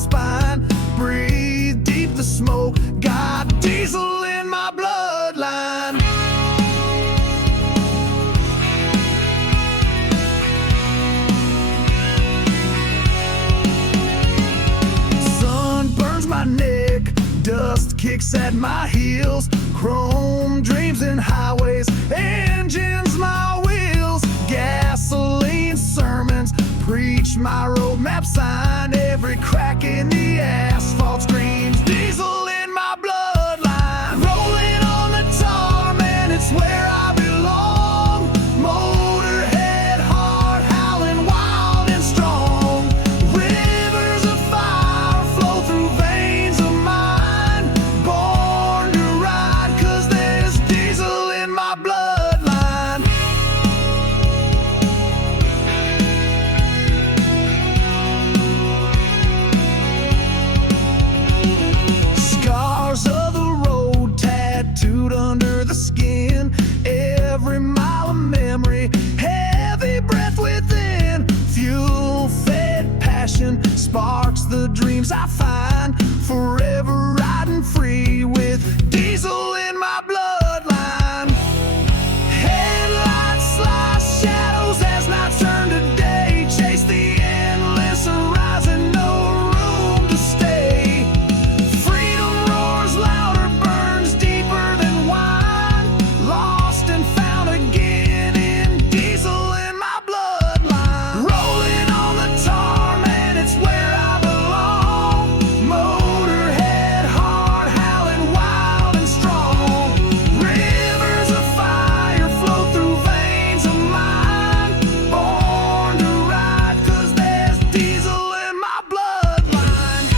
spine. Breathe deep the smoke, got diesel in my bloodline. Sun burns my neck, dust kicks at my heels. Chrome dreams in highways, engines my wheels. Gasoline sermons preach my roadmap sign. Every crack in the asphalt screams diesel in my bloodline. Rolling on the tar, man, it's where I belong. Motorhead hard, howling wild and strong. Rivers of fire flow through veins of mine. Born to ride, 'cause there's diesel in my bloodline. Scars of the road tattooed under the skin. Every mile of memory, heavy breath within. Fuel-fed passion sparks the dreams I find. Forever riding free with diesel in my bloodline. Headlights slice shadows as nights turn to day. Chase the endless horizon, no room to stay. Freedom roars louder, burns deeper than wine. Lost and found again in diesel in my bloodline. Rolling on the tar, man, it's where I belong. Motorhead hard, howling wild and strong. Rivers of fire flow through veins of mine. Born to ride, 'cause there's diesel in my bloodline.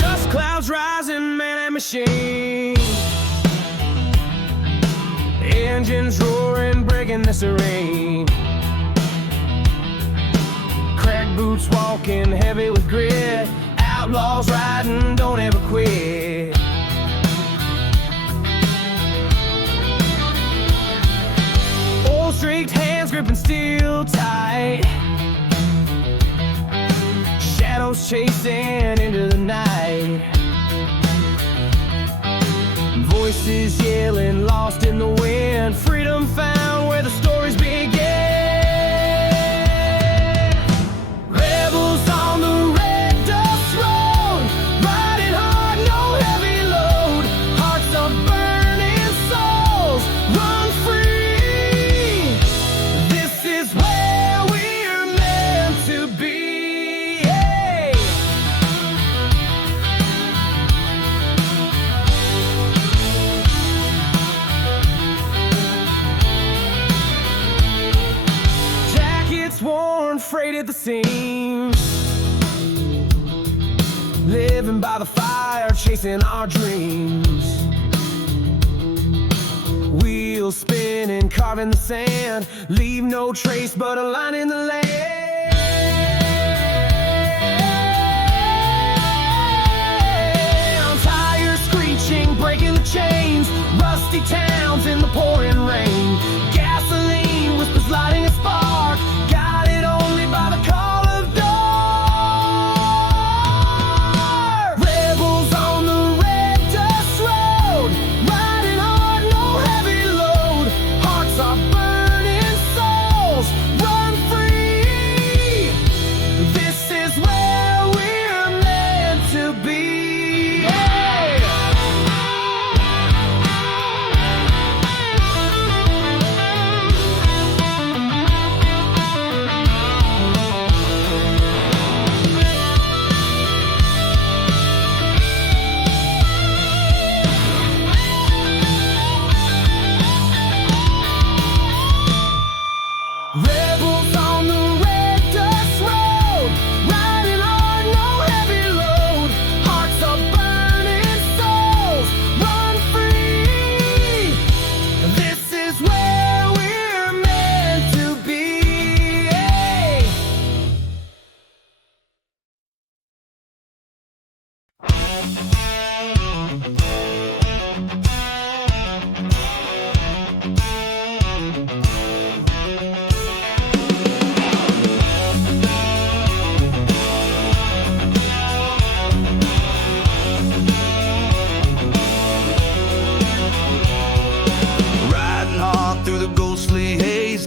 Dust clouds rising, man and machine. Engines roaring, breaking the serene. Crack boots walking, heavy with grit. Outlaws riding, don't ever quit. Oil streaked hands gripping steel tight. Shadows chasing into the night. Voices yelling, lost in the wind. Freedom found where the stories begin. Rebels on the red dust road, riding hard, no heavy load. Hearts of burning souls, run free. This is where we're meant to be. Hey. Jackets worn, frayed at the seams. Living by the fire, chasing our dreams. Wheels spinning, carving the sand. Leave no trace but a line in the land. Tires screeching, breaking the chains. Rusty towns in the pouring rain. Gasoline whispers lighting a spark. Guided only by the call of dark. Rebels on the red dust road, riding hard, no heavy load. Hearts are burning, souls run free. This is where we're meant to be. Hey!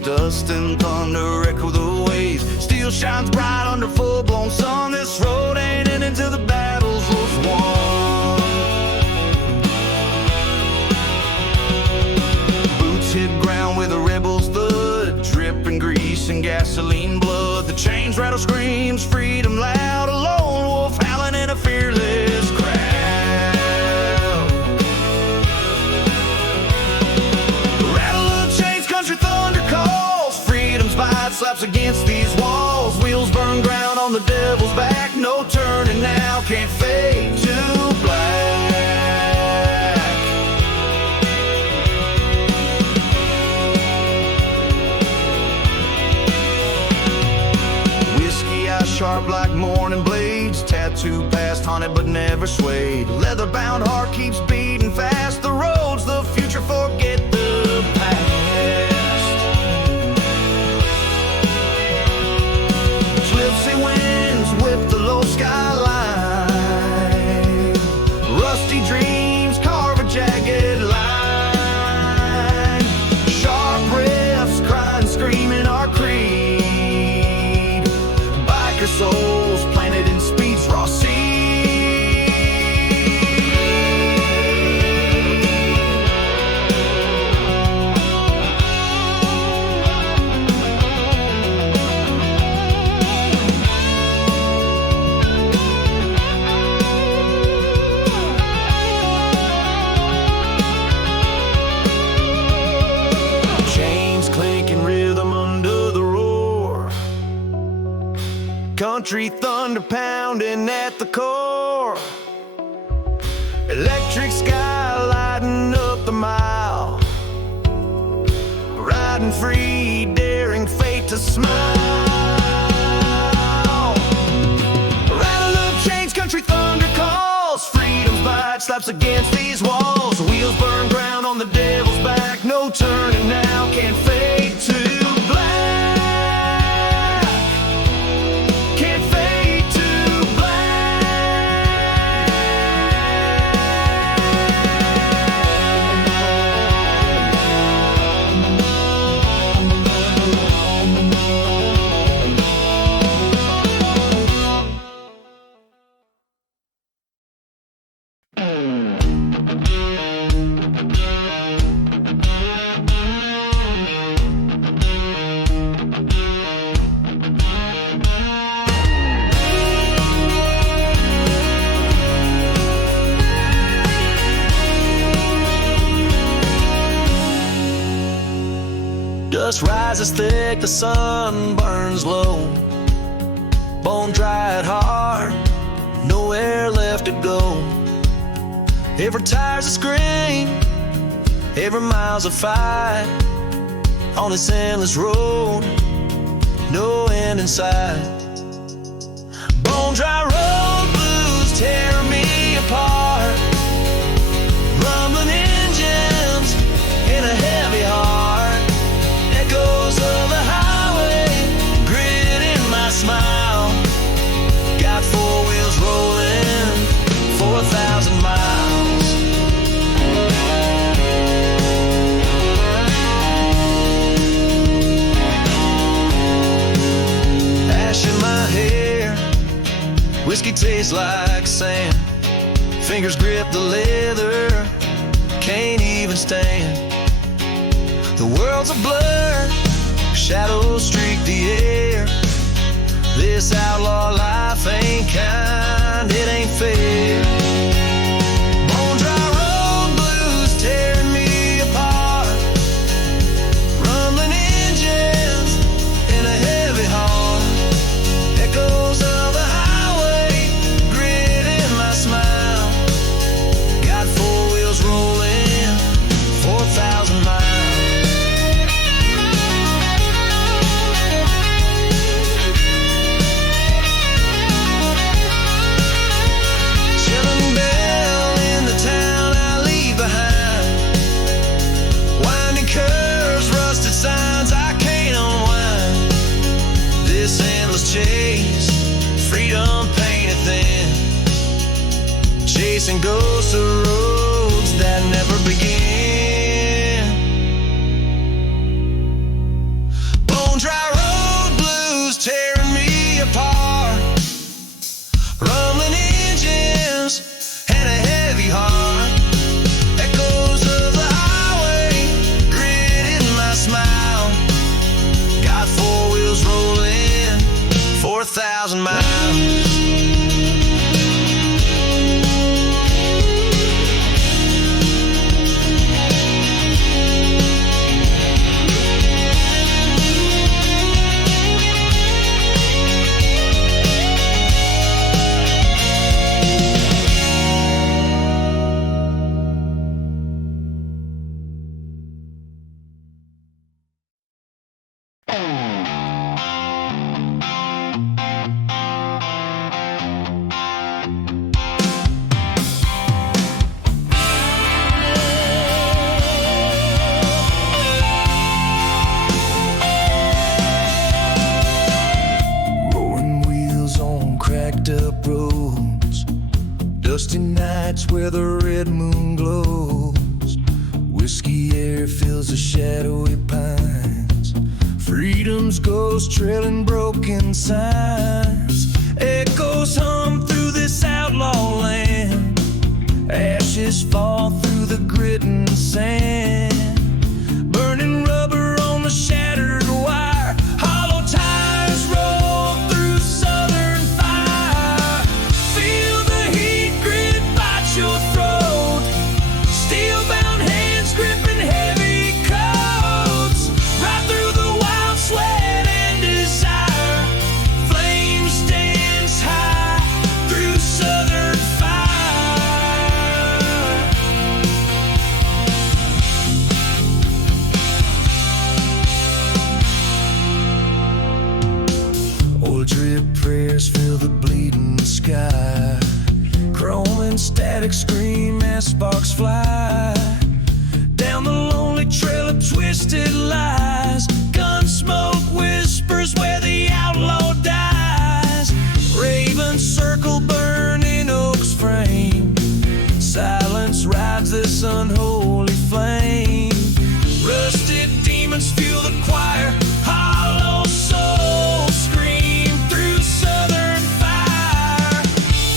Dust and thunder echo the waves. Steel shines bright under full-blown sun. This road ain't ending till the battles was won. Boots hit ground with a rebel's thud, dripping grease and gasoline blood. The chains rattle, screams freedom loud. A lone wolf howling in a fearless crowd. Slaps against these walls. Wheels burn ground on the devil's back. No turning now, can't fade to black. Whiskey eyes sharp like morning blades. Tattooed past, haunted but never swayed. Leather bound heart keeps beating fast. The road's the future, forget the past. Flipsy winds whip the low skyline. Rusty dreams carve a jagged line. Sharp riffs crying, screaming our creed. Biker souls planted in speed's raw seed. Country thunder pounding at the core. Electric sky lighting up the mile. Riding free, daring fate to smile. Rattle of chains, country thunder calls. Freedom's bite slaps against these walls. Wheels burn ground on the devil's back. No turning now, can't fade to black. Dust rises thick, the sun burns low. Bone dried hard, nowhere left to go. Every tire's a scream, every mile's a fight. On this endless road, no end in sight. Bone dry road blues tear me apart. Rumbling engines in a heavy heart. Echoes of the highway, grit in my smile. Got four wheels rolling, 4,000 miles. Ash in my hair, whiskey tastes like sand. Fingers grip the leather, can't even stand. The world's a blur, shadows streak the air. This outlaw life ain't kind, it ain't fair. Bone dry road blues tearing me apart. Rumbling engines in a heavy heart. Echoes of the highway, grit in my smile. Got four wheels rolling, 4,000 miles. chasing ghosts of roads that never begin. Bone dry road blues tearing me apart, rumbling engines and a heavy heart. Echoes of the highway grit in my smile. Got four wheels rolling 4,000 miles. Up roads, dusty nights where the red moon glows. Whiskey air fills the shadowy pines. Freedom's ghost trailing broken signs. Echoes hum through this outlaw land. Ashes fall through the grit and sand. Burning rubber on the shattered wire. Hollow tires roll through southern fire. Feel the heat grit bite your throat. Steel-bound hands gripping heavy coats. Right through the wild sweat and desire. Flame stands high through southern fire. Oil drip prayers fill the bleeding sky. Chrome and static scream as sparks fly. Down the lonely trail of twisted lies. Gun smoke whispers where the outlaw dies. Ravens circle burning oak's frame. Silence rides this unholy flame. Rusted demons fuel the choir. Hollow souls scream through southern fire.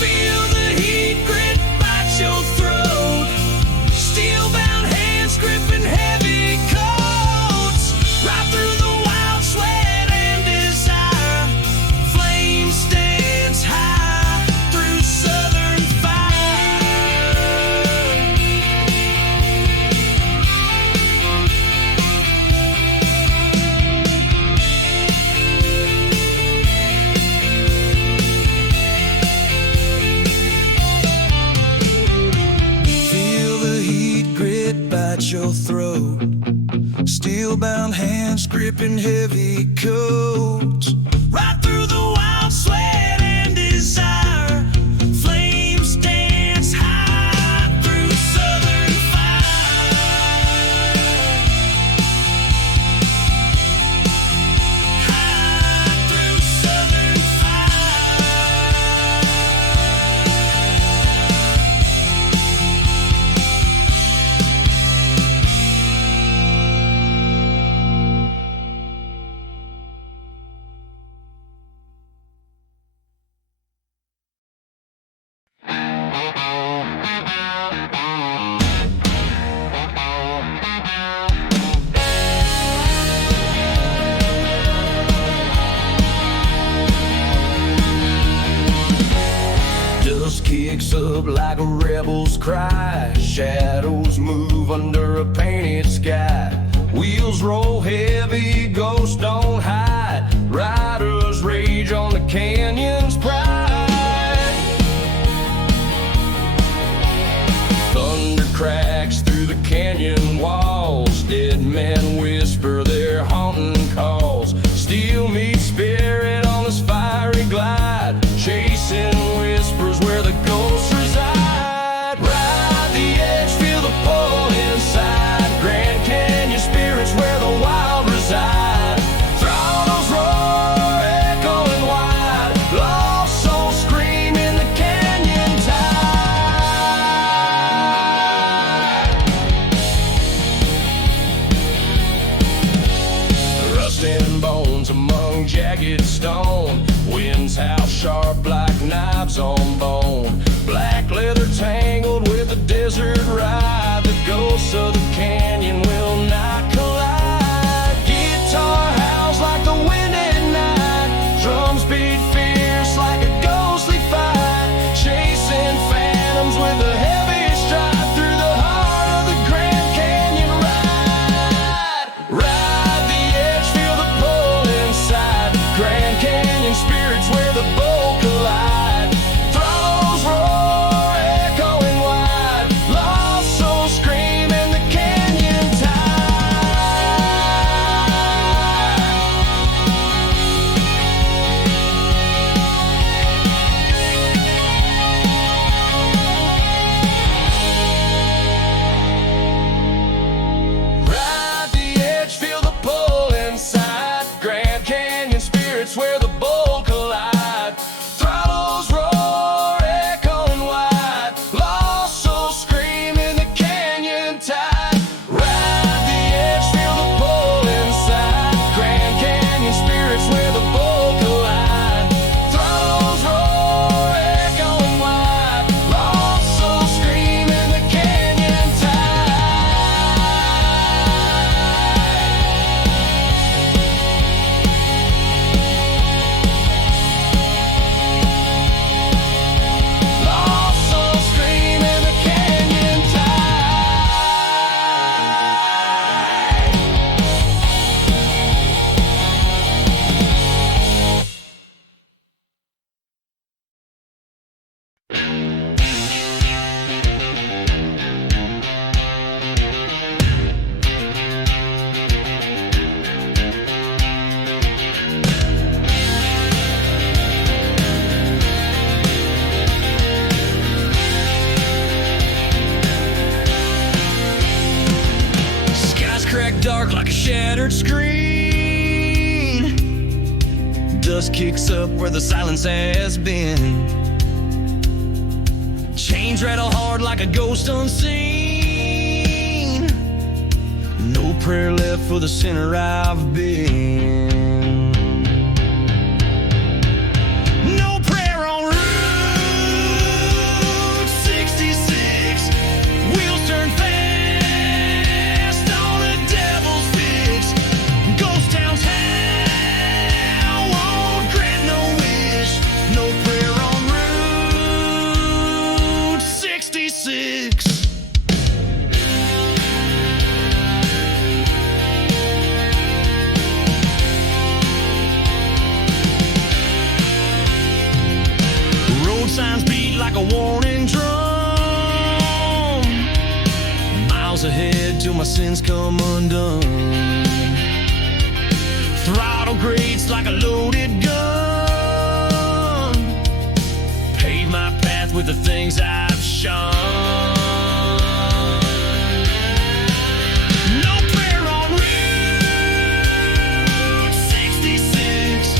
Feel the heat grit bite your throat. Steel-bound hands gripping heavy coats. Right through the wild sweat and desire. Flame stands high through southern fire. Feel the heat grit bite your throat. Steel-bound hands gripping heavy coats. Right through the wild sweat and desire. Flame stands high through southern fire. High through southern Dust kicks up like a rebel's cry. Shadows move under a painted sky. Wheels roll heavy, ghosts don't hide. Riders rage on the canyon's pride. Thunder cracks through the canyon walls. Dead men whisper their haunting calls. Steel meets spirit on this fiery glide. Chasing whispers where the ghosts reside. Ride the edge, feel the pull inside. Grand Canyon spirits where the wild reside. Throttles roar, echoing wide. Lost souls bones on bone. Black leather tangled with a desert ride. The ghosts of the canyon will not collide. Guitar howls like the wind at night. Drums beat fierce like a ghostly fight. Chasing phantoms with a heavy stride through the heart of the Grand Canyon ride. Ride the edge, feel the pull inside. Grand Canyon spirits where the bowl collide. Throttles roar, echoing wide. Lost souls scream in the canyon tide. Ride the edge, feel the pull inside. Grand Canyon spirits where the bowl collide. Throttles roar, echoing wide. Lost souls scream in the canyon tide. Ride the edge, feel the pull inside. Grand Canyon spirits where the bowl collide. Throttles roar, echoing wide. Lost souls scream in the canyon tide. Lost souls scream in the canyon tide. Skies crack dark like a shattered screen. Dust kicks up where the silence has been. Chains rattle hard like a ghost unseen. No prayer left for the sinner I've been. No prayer on Route 66. Wheels turn fast on a devil's fix. Ghost towns hell won't grant no wish. No prayer on Route 66. Road signs beat like a warning drum. Miles ahead till my sins come undone. Throttle grates like a loaded gun. Pave my path with the things I've shun. No prayer on Route 66.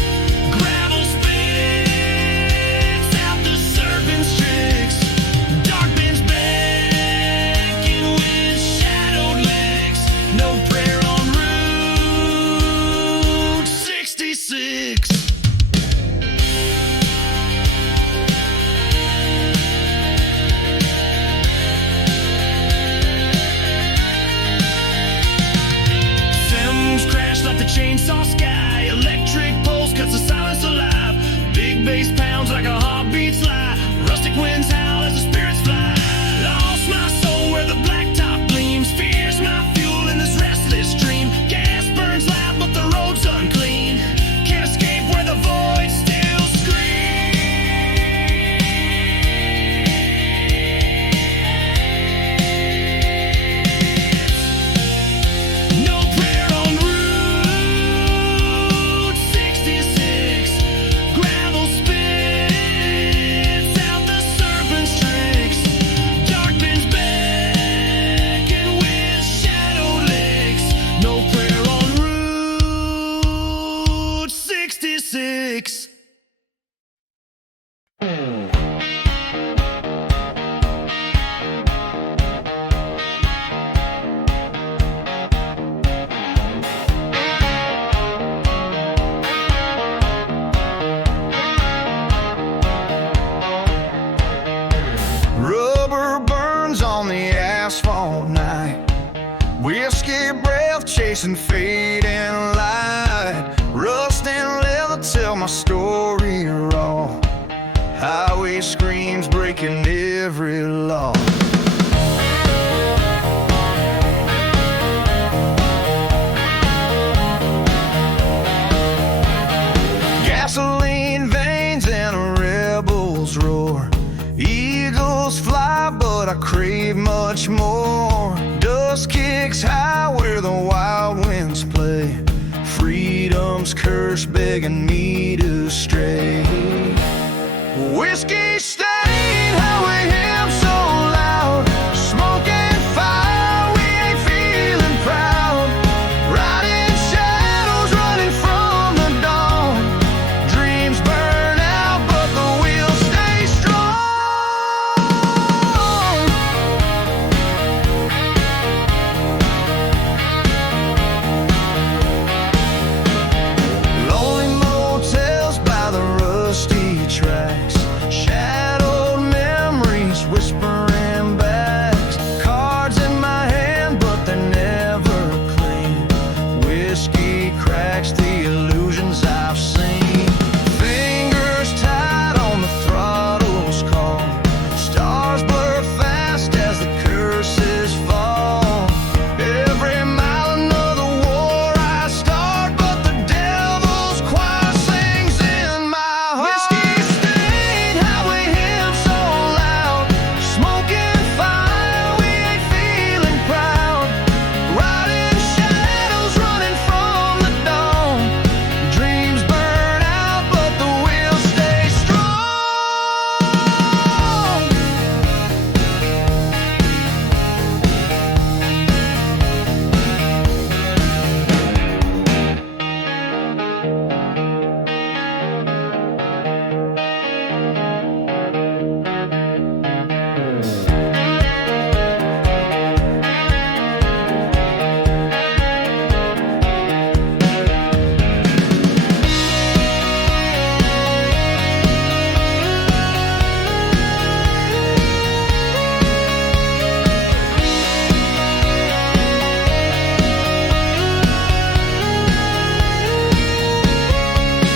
Gravel spits out the serpent's tricks. Dark bends beckon with shadowed legs. No prayer on Route 66. Sims crash like the chainsaw sky. Electric pulse cuts the silence alive. Big bass pounds like a heartbeat's lie. Rustic winds howl as the spirits fly. Lost my soul where the blacktop gleams. Fears my fuel in this restless dream. Gas burns loud but the road's unclean. Can't escape where the void still screams. No prayer on Route 66. Gravel spits out the serpent's silver burns on the asphalt night. Whiskey breath chasing fading light. Rust and leather tell my story raw. Highway screams breaking every law. Gasoline veins and a rebel's roar. Eagles fly, but I crave much more. Dust kicks high where the wild winds play. Freedom's curse begging me to stray. Whiskey stain, highway hymn so loud. Smoke and fire, we ain't feeling proud. Riding shadows, running from the dawn. Dreams burn out, but the wheels stay strong. Lonely motels by the rusty tracks. Shadowed memories whispering back. Cards in my hand, but they're never clean. Whiskey cracks the illusions I've seen. Fingers tied on the throttle's call. Stars blur fast as the curses fall. Every mile another war I start, but the devil's choir sings in my heart. Whiskey stain, highway hymn so loud. Smoke and fire, we ain't feeling proud. Riding shadows, running from the dawn. Dreams burn out, but the wheels stay strong.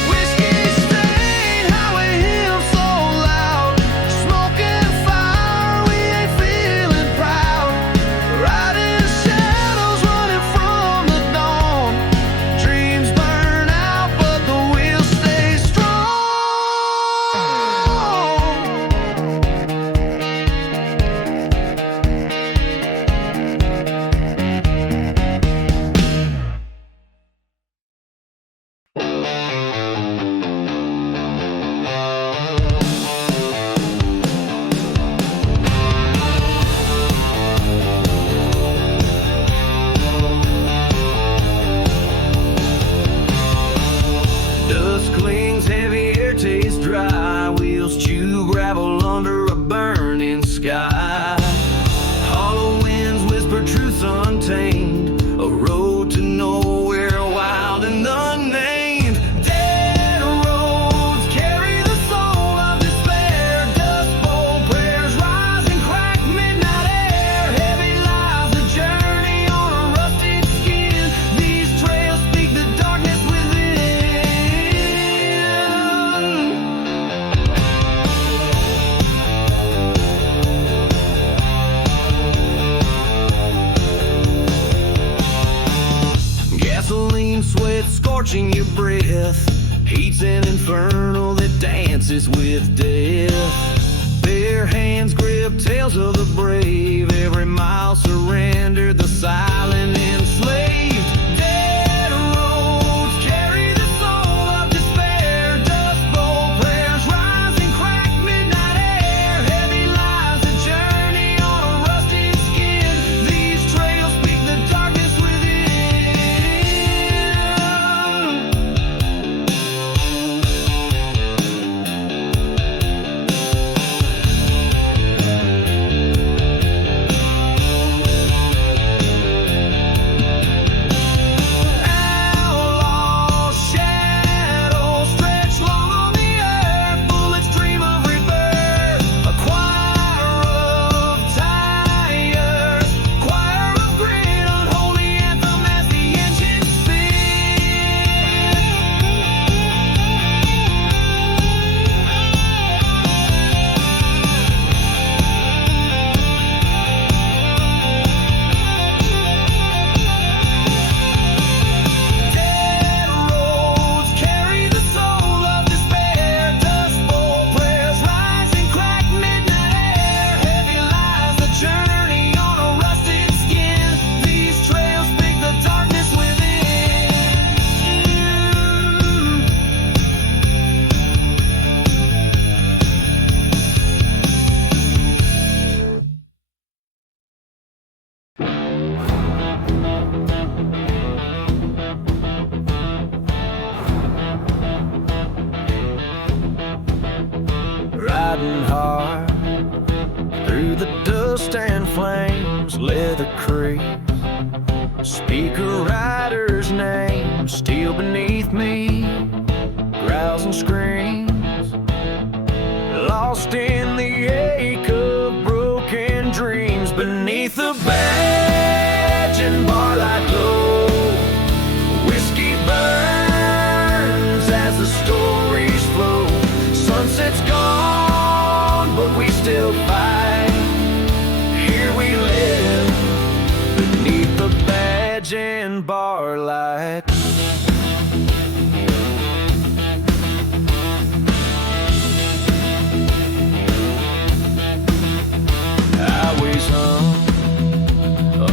Whiskey stain, highway hymn so loud. Smoke and fire, we ain't feeling proud. Riding shadows, running from the dawn. Dreams burn out, but the wheels stay strong. Dust clings, heavy air tastes dry. Wheels chew gravel under a burning sky. Hollow winds whisper truths untamed. A road to nowhere, wild and unnamed. Dead roads carry the soul of despair. Dustbowl prayers rise and crack midnight air. Heavy lies the journey on a rusted skin. These trails speak the darkness within. Gasoline sweat scorching your breath. Heat's an inferno that dances with death. Bare hands grip tales of the brave. Every mile surrendered, the silent enslaved. Dead roads carry the soul of despair. Dustbowl prayers rise and crack midnight air. Heavy lies the journey on a rusted skin. These trails speak the darkness within. leather creeps. Speaker rider's name, steel beneath me, growls and screams. Lost in the ache of broken dreams, beneath the badge and barlight glow. Whiskey burns as the stories flow. Sunset's gone, but we still fight. Here we live beneath the badge and barlight. Highways hum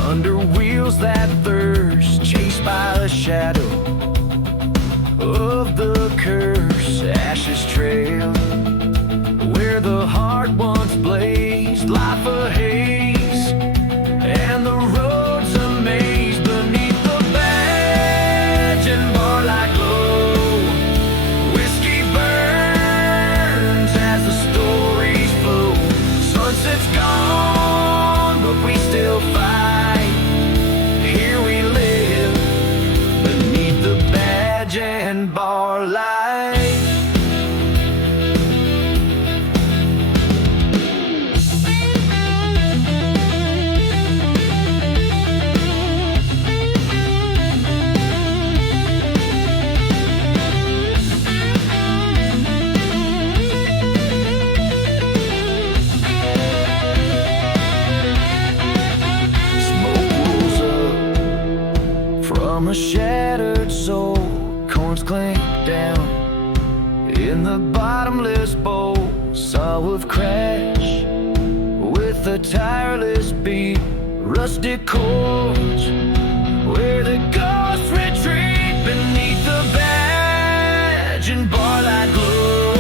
under wheels that thirst, chased by the shadow of the curse. Ashes trail where the heart once blazed, life a haze and the road's a maze. Beneath the badge and barlight glow, whiskey burns as the stories flow. Sunset's gone, but we still fight. Here we live beneath the badge and barlight. From a shattered soul, corns clink down in the bottomless bowl. Saw of crash with a tireless beat, rusted chords where the ghosts retreat. Beneath the badge and barlight glow,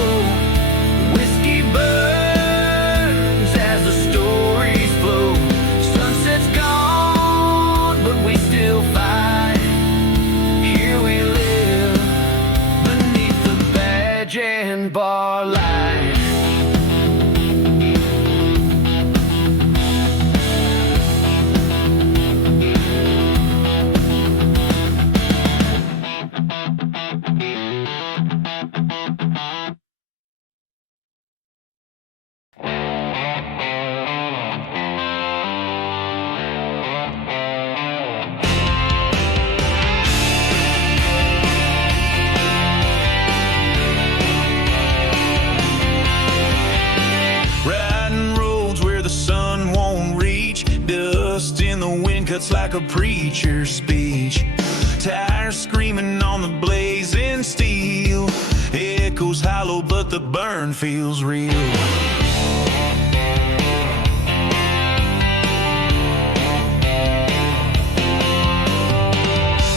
whiskey burns as the stories flow. Sunset's gone, but we still fight. Here we live beneath the badge and barlight. Riding roads where the sun won't reach, dust in the wind cuts like a preacher's speech. Tires screaming on the blazing steel, echoes hollow but the burn feels real.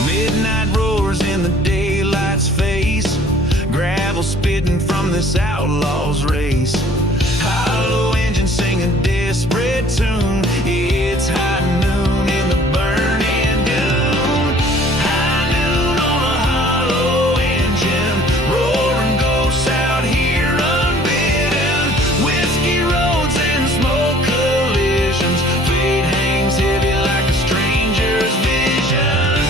Midnight roars in the daylight's face, gravel spitting from this outlaw's race. Hollow engine sing a desperate tune. It's high noon in the burning dune. High noon on a hollow engine, roaring ghosts out here unbidden. Whiskey roads and smoke collisions, fate hangs heavy like a stranger's vision.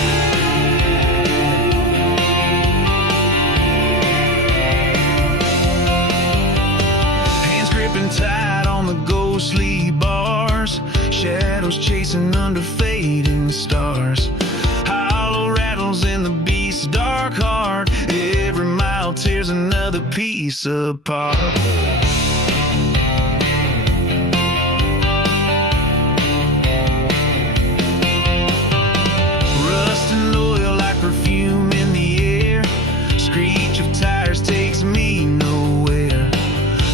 Hands gripping tight on the ghostly bars, shadows chasing under fading stars. Hollow rattles in the beast's dark heart, every mile tears another piece apart. Rust and oil like perfume in the air, screech of tires takes me nowhere.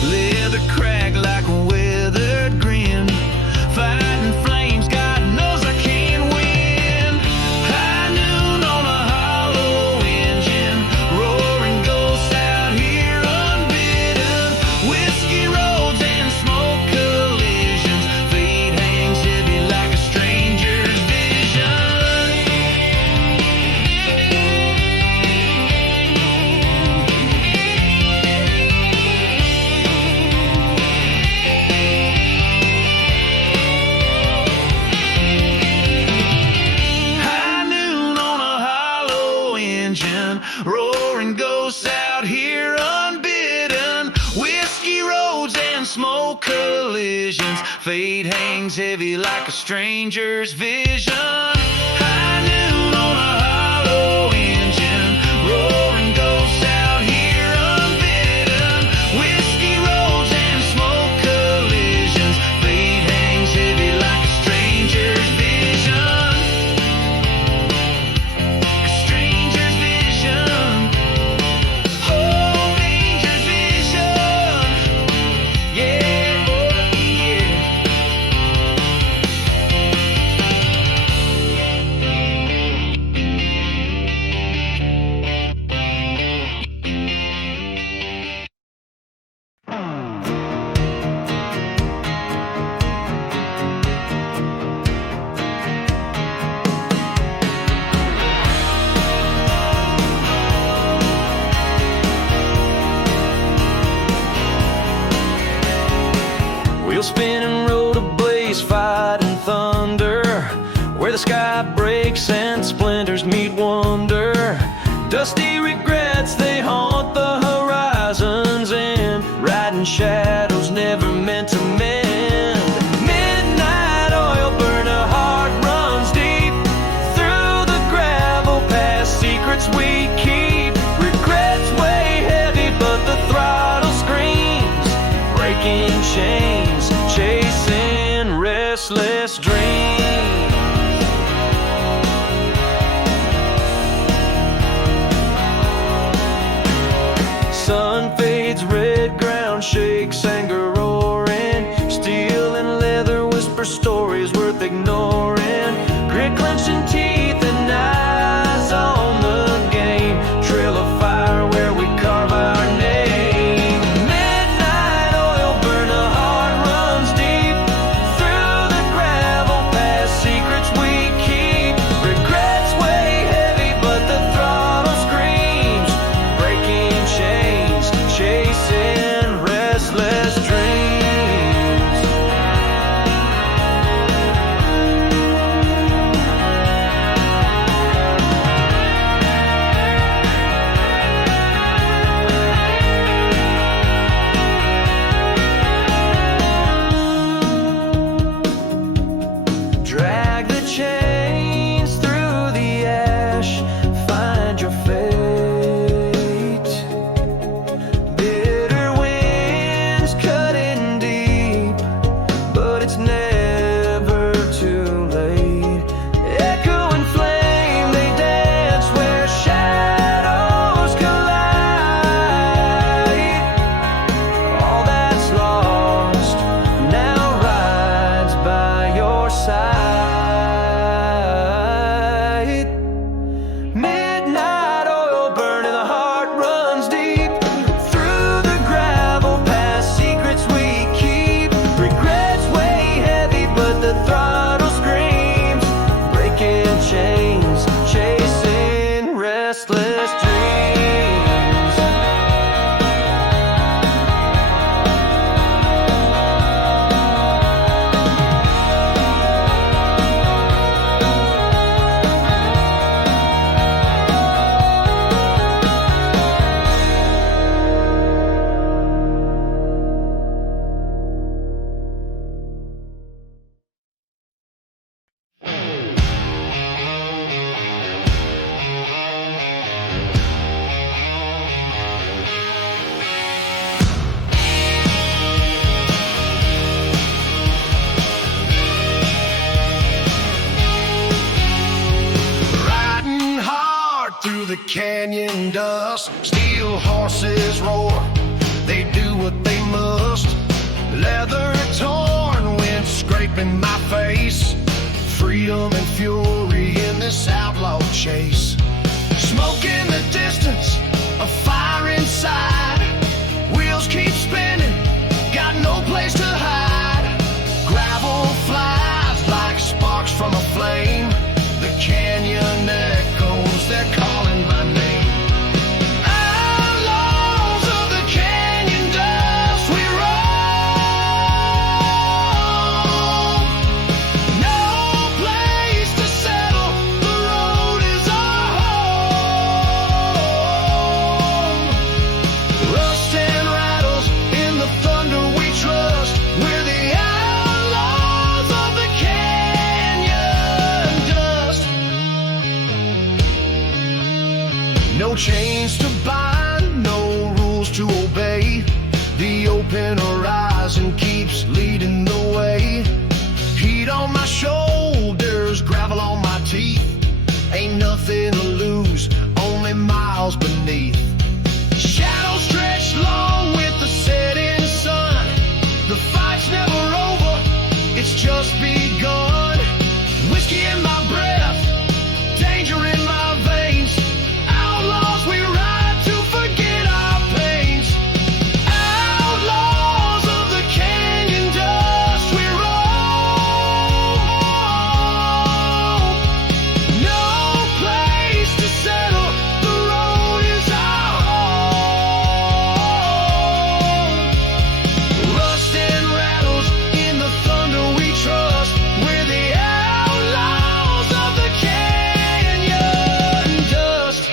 Leather crack like a weathered grin, fighting flames, God knows I can't win. High noon on a hollow engine, roaring ghosts out here unbidden. Whiskey collisions. Fate hangs heavy like a stranger's vision. High noon on a hollow engine, roaring ghosts out here unbidden. Whiskey roads and smoke collisions. Fate hangs heavy like a stranger's vision. A stranger's vision. Oh, danger's vision. Yeah, oh, yeah. Wheel spinning, road ablaze, fighting thunder, where the sky breaks and splinters meet wonder. Dusty regrets, they haunt the horizons, and riding shadows never meant to mend. Midnight oil burn, a heart runs deep through the gravel past secrets we keep. Regrets weigh heavy, but the throttle screams, breaking chains, chasing restless dreams. Sun fades, red ground shakes, anger roaring. Steel and leather whisper stories worth ignoring. Grit clenching teeth and eyes on the game. Trail of fire where we carve our name. Midnight oil burn, a heart runs deep through the gravel past secrets we keep. Regrets weigh heavy, but the throttle screams, breaking chains, chasing restless dreams. Drag the chains through the ash, find your fate. Bitter winds cutting deep, but it's never too late. Echo and flame, they dance where shadows collide. All that's lost now rides by your side. Midnight oil burning, the heart runs deep through the gravel past secrets we keep. Regrets weigh heavy, but the throttle screams, breaking chains, chasing restless dreams. Riding hard through the canyon dust, steel horses roar, they do what they must. Leather torn, wind scraping my face. Freedom and fury in this outlaw chase. Smoke in the distance, a fire inside. Wheels keep spinning, got no place to hide. Gravel flies like sparks from a flame. The canyon echoes, they're calling my name. Outlaws of the canyon dust, we roam. No place to settle, the road is our home. Rust and rattles in the thunder we trust. We're the it's never over, it's just begun. Whiskey in my breath, danger in my veins. Outlaws, we ride to forget our pains. Outlaws of the canyon dust, we roam. No place to settle, the road is our home. Rust and rattles in the thunder we trust. We're the outlaws of the canyon dust.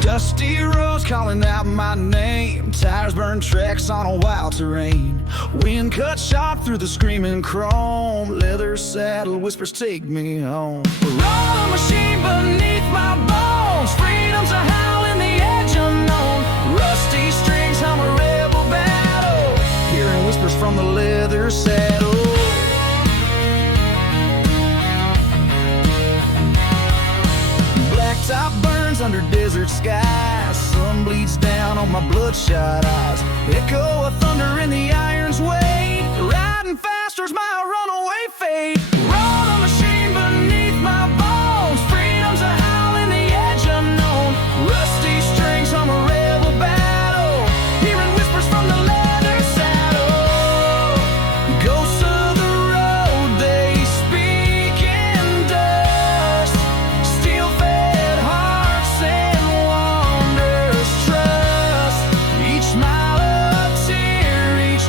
Dusty roads calling out my name. Tires burn tracks on a wild terrain. Wind cut shot through the screaming chrome. Leather saddle whispers take me home. Roll a machine beneath my bones. Freedom's a howl in the edge unknown. Rusty strings hum a rebel battle. Hearing whispers from the leather saddle. Blacktop burns under desert skies. Sun bleeds down on my bloodshot eyes. Echo of thunder in the iron's weight. Riding faster's my runaway fate. Roll the machine beneath my bones. Freedom's a howl in the edge unknown. Rusty strings hum a rebel battle. Hearing whispers from the leather saddle. Ghosts of the road, they speak in dust. Steel-fed hearts and wanderers trust. Each mile a tear, each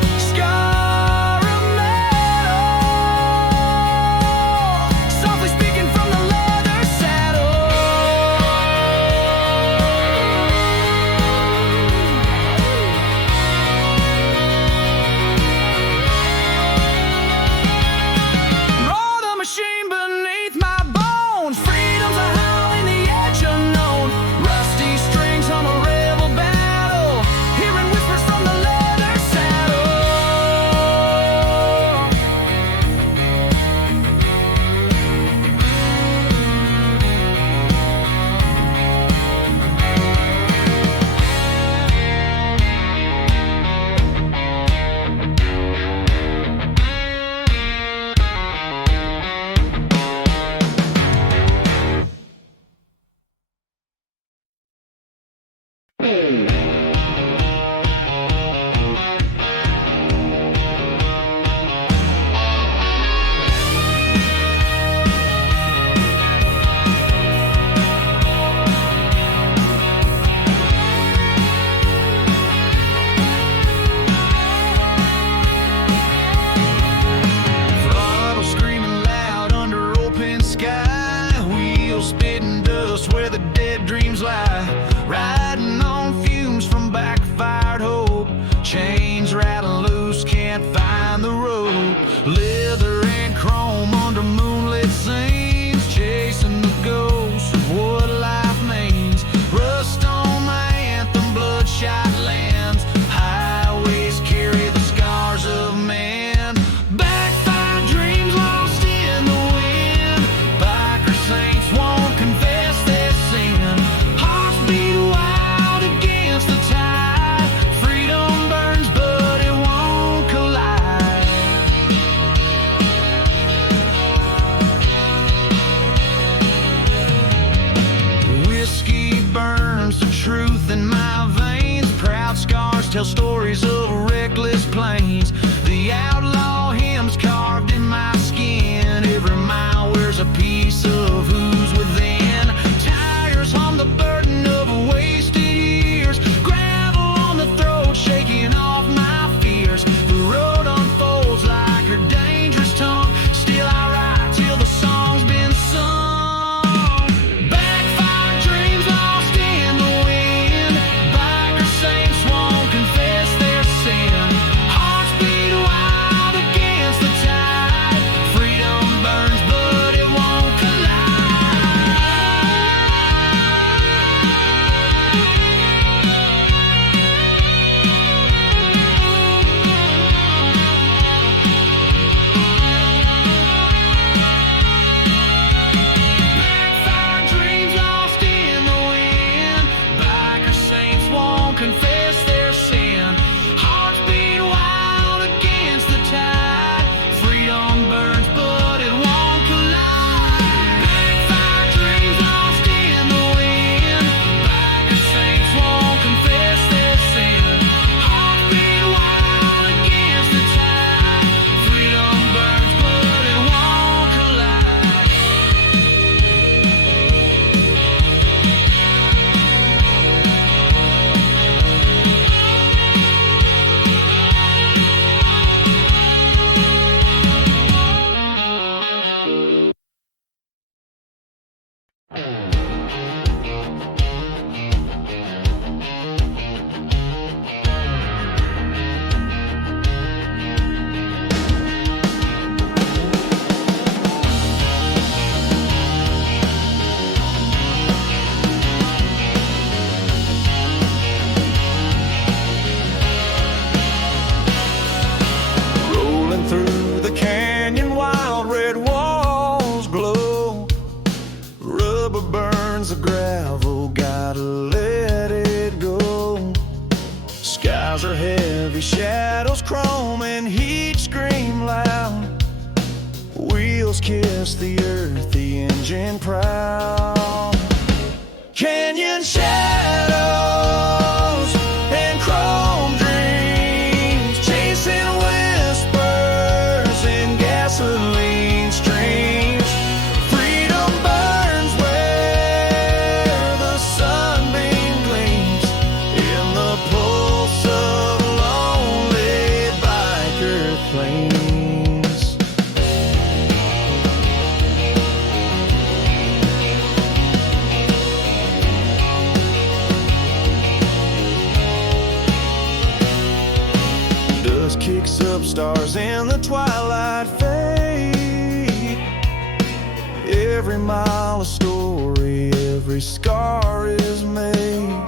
Engine heat scream loud, wheels kiss the earth, the engine proud. Canyon shadows and chrome dreams, chasing whispers in gasoline streams. Freedom burns where the sunbeam gleams, in the pulse of lonely biker flames. Dust kicks up, stars in the twilight fade. Every mile a story, every scar is made.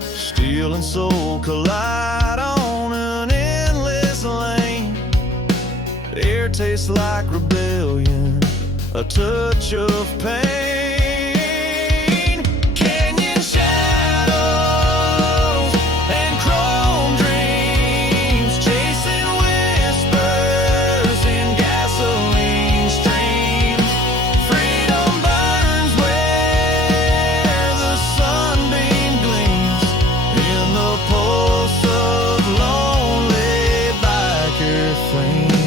Steel and soul collide on an endless lane. Air tastes like rebellion, a touch of pain. Canyon shadows and chrome dreams, chasing whispers in gasoline streams. Freedom burns where the sunbeam gleams, in the pulse of lonely biker flames.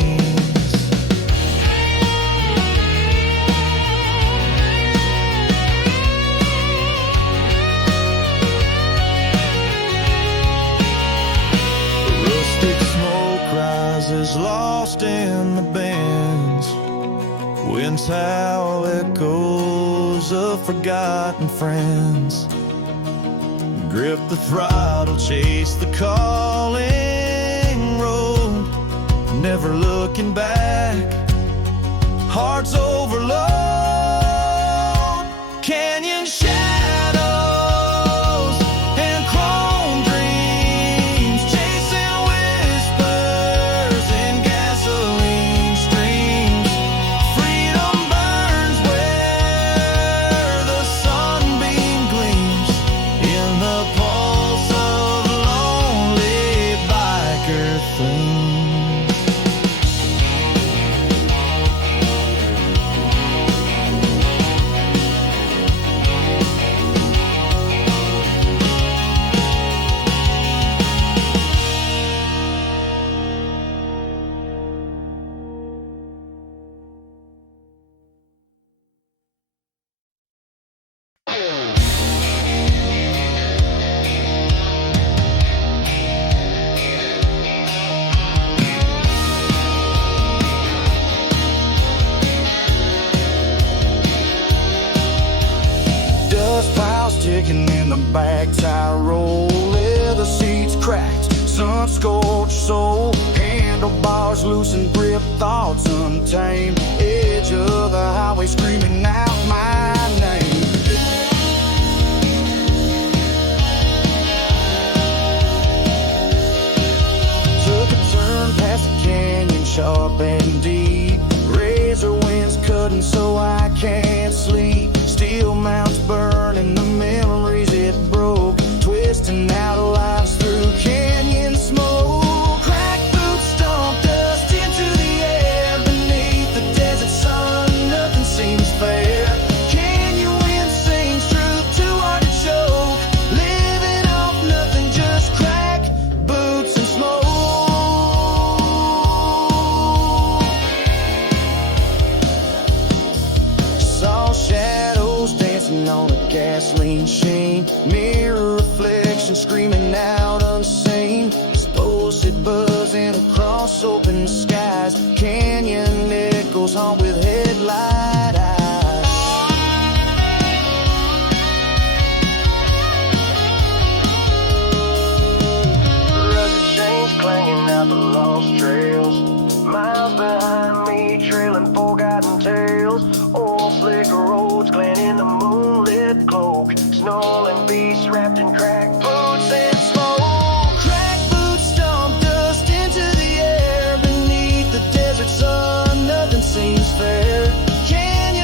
Rustic smoke rises lost in the bends. Winds howl echoes of forgotten friends. Grip the throttle, chase the calling road, never looking back. Hearts overload. Canyon shadows and chrome dreams, chasing whispers in gasoline streams. Freedom burns where the sunbeam gleams, in the pulse of lonely biker flames. Dust piles ticking in the back tire roll. Leather seats cracked, sun scorched soul. Handlebars loosened grip, thoughts untamed. Edge of the highway screaming out my name. Took a turn past the canyon, sharp and deep. Razor winds cutting so I can't sleep. Steel mounts burning the memories it broke, twisting out lives through canyon smoke. Crack boots stomp dust into the air beneath the desert sun. Nothing seems fair. Canyon wind sings truth too hard to choke. Living off nothing, just crack boots and smoke. Saw shadows dancing on a gasoline sheen. Mirror reflection screaming out unseen. Explosive buzzing across open skies. Canyon echoes haunt with headlight eyes. Rugged chains clanging out the lost trails. Miles behind me trailing forgotten tales. Oil slick roads glint in the moonlit cloak. Snarling beasts wrapped in cracked boots and smoke. Cracked boots stomp dust into the air beneath the desert sun. Nothing seems fair. Canyon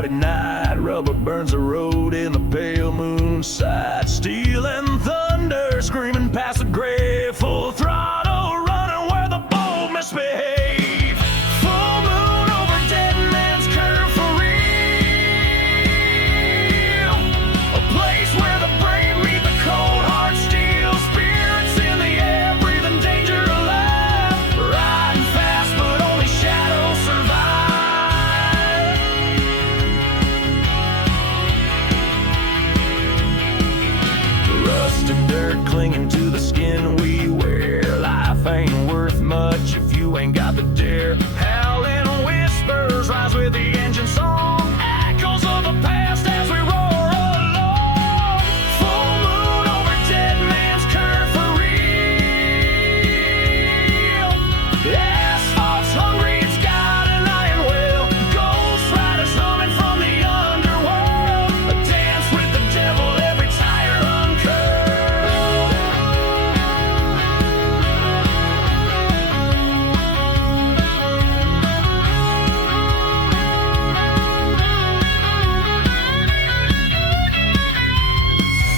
Friday night, rubber burns the road in the pale moonlight. Steel and thunder screaming past the grave, full throttle running where the bold misbehave. Full moon over Dead Man's Curve for real, a place where the brave meet the cold hard steel. Spirits in the air, breathing danger alive, riding fast but only shadows survive. Rust and dirt clinging to the skin we wear. Life ain't worth much if you ain't got the dare. Howling whispers rise with the engine song, echoes of the past as we roar along. Full moon over Dead Man's Curve for real. Asphalt's hungry, it's got an iron will. Ghost riders humming from the underworld, a dance with the devil, every tire uncurled.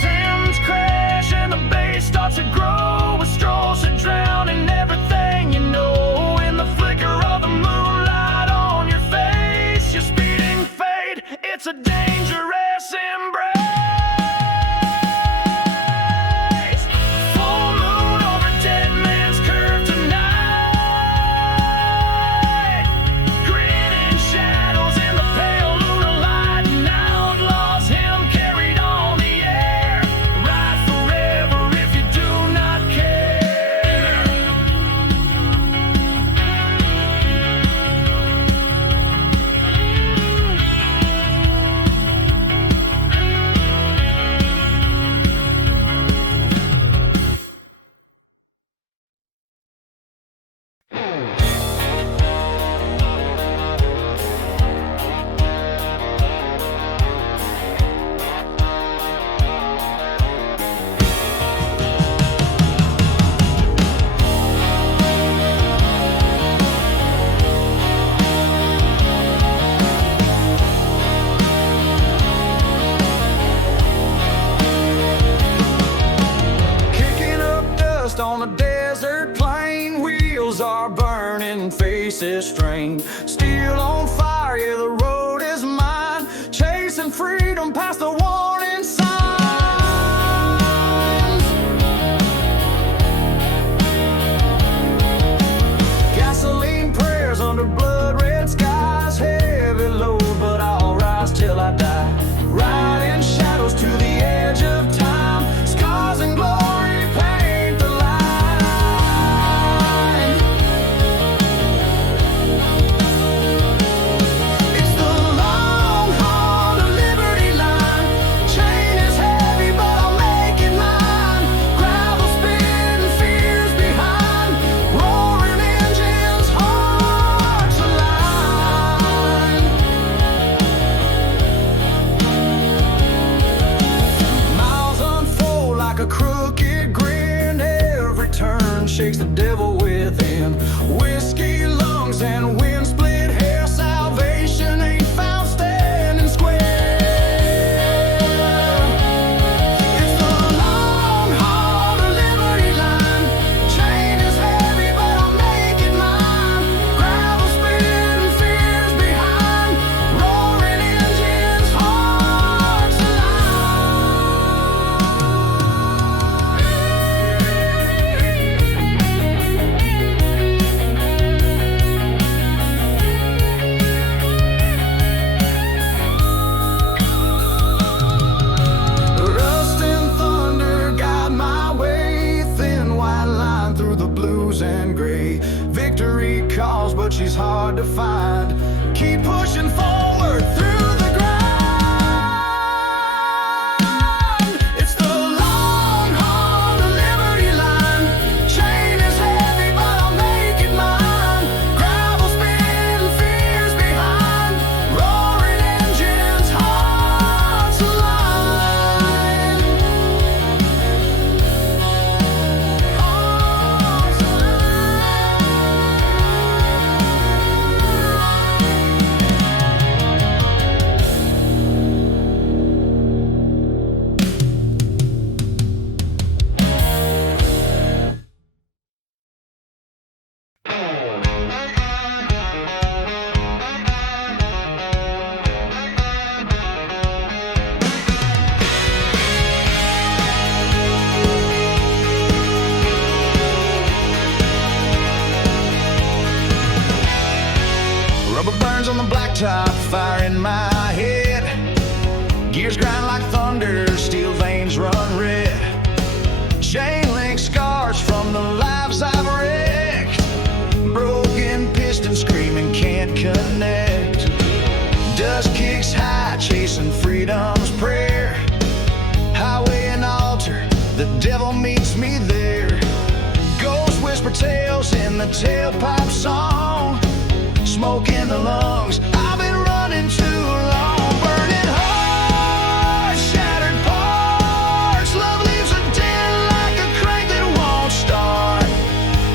Sands crash and the bass starts to grow, with straws to drown in everything you know. In the flicker of the moonlight on your face, your speeding fade, it's a dangerous embrace. Full moon over Dead Man's Curve tonight, grinning shadows in the pale lunar light, and outlaws him carried on the air. Ride forever if you do not care. Kicking up dust on the desert plain, wheels are burning, faces strained. Steel on fire, yeah, the road is mine. Chasing freedom past the warning signs. Gasoline prayers under blood red skies. Heavy load, but I'll rise till I die. Riding shadows to the edge of time. Scars and glory paint the line. It's the long haul to Liberty Line. Chain is heavy, but I'll make it mine. Gravel spin, fears behind. Roaring engines, hearts aligned. Miles unfold like a crooked grin. Every turn shakes the devil within. Whiskey lungs and wind split hair. Salvation ain't found standing square. It's the long haul to Liberty Line. Chain is heavy, but I'll make it mine. Gravel spin, fears behind. Roaring engines, hearts Rust and thunder guide my way. Thin white line through the blues and gray. Victory calls, but she's hard to find. Keep pushing forward through the grind. It's the long haul to Liberty Line. Chain is heavy, but I'll make it mine. Gravel spin, fears behind. Roaring engines, hearts aligned. Hearts aligned. blacktop, fire in my head. Gears grind like thunder, steel veins run red. Chain link scars from the lives I've wrecked. Broken pistons screaming can't connect. Dust kicks high, chasing freedom's prayer. Highway and altar, the devil meets me there. Ghosts whisper tales in the tailpipe song. Smoke in the lungs, I've been running too long. Burning hearts, shattered parts. Love leaves a dent like a crank that won't start.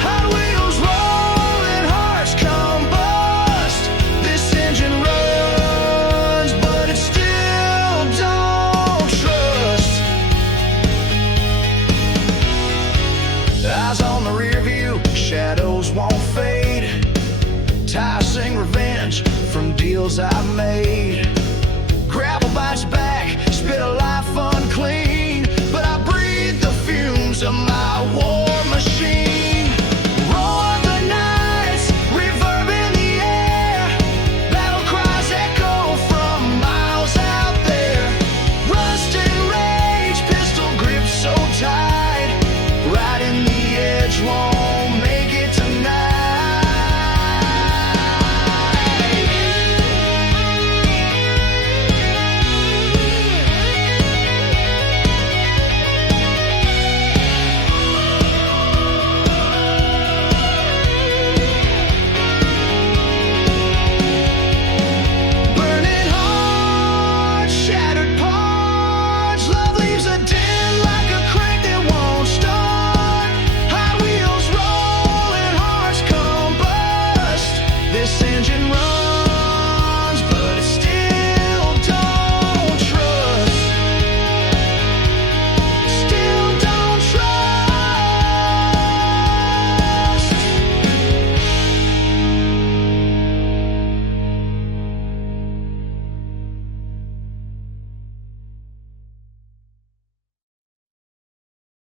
Hot wheels rolling, hearts combust. This engine runs, but it still don't trust. Eyes on the rear view, shadows won't fade. Enticing revenge from deals I've made. Gravel bites back, spit a life unclean, but I breathe the fumes of my war.